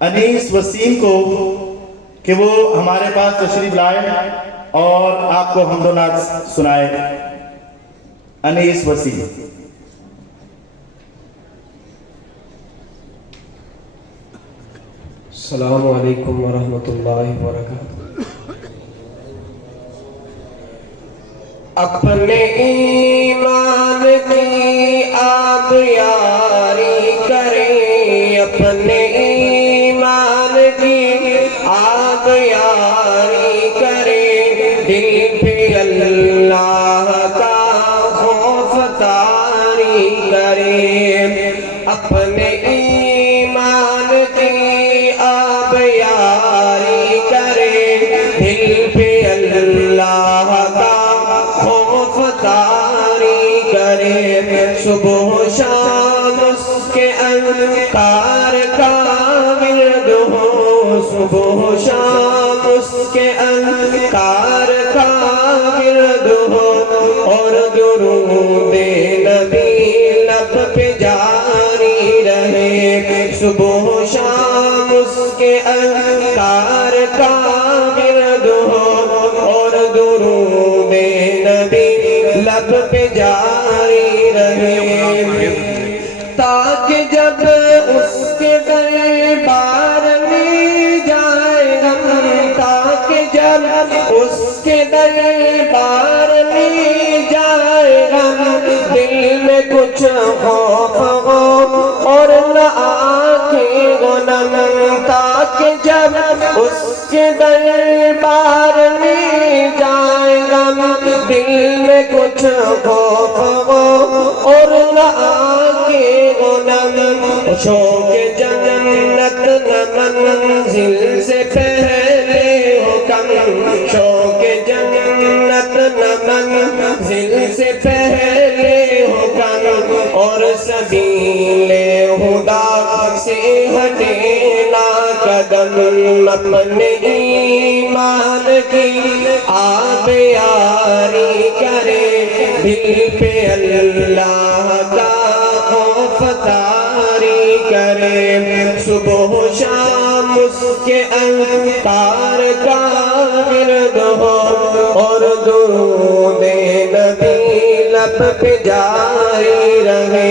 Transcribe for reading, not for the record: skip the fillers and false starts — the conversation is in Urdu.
انیس وسیم کو کہ وہ ہمارے پاس تشریف لائے اور آپ کو حمد و نعت سنائے۔ انیس وسیم۔ السلام علیکم ورحمۃ اللہ وبرکاتہ۔ اپنے ایمان کی آپ یاری کریں، اپنے ایمان کی آپ یاری کریں، دل پہ اللہ کا خوف طاری کریں، اپنے ایمان کی آپ یاری کریں، دل پہ اللہ کا خوف طاری کرے، صبح و شام اس کے اذکار کا ورد ہو، صبح و شام اس کے اذکار کا ورد ہو، اور درود نبی لب پہ جاری رہے، صبح و شام اس کے اذکار کا ورد ہو، اور درود لب پہ جاری رہے، تاکہ جب اس کے دربار میں جائے ہم، تاکہ جب اس کے دربار میں جائے ہم، دل میں کچھ خوف ہو اور نہ آنکھیں غنم، تاکہ جب اس کے دربار میں جائے ہم، دل میں کچھ خوف ہو اور نہ آنکھیں غنم، شوق جنت نہ منزل سے پہلے ہو کم، شوق جنت نہ منزل سے پہلے ہو کم، اور سبیل خدا سے ہٹے نہ قدم، اپنے ایمان کی آپ یاری کرے، دل پہ اللہ کا خوف طاری کرے، صبح و شام اس کے اذکار کا ورد ہو، اور درود نبی لب پہ جاری رہے۔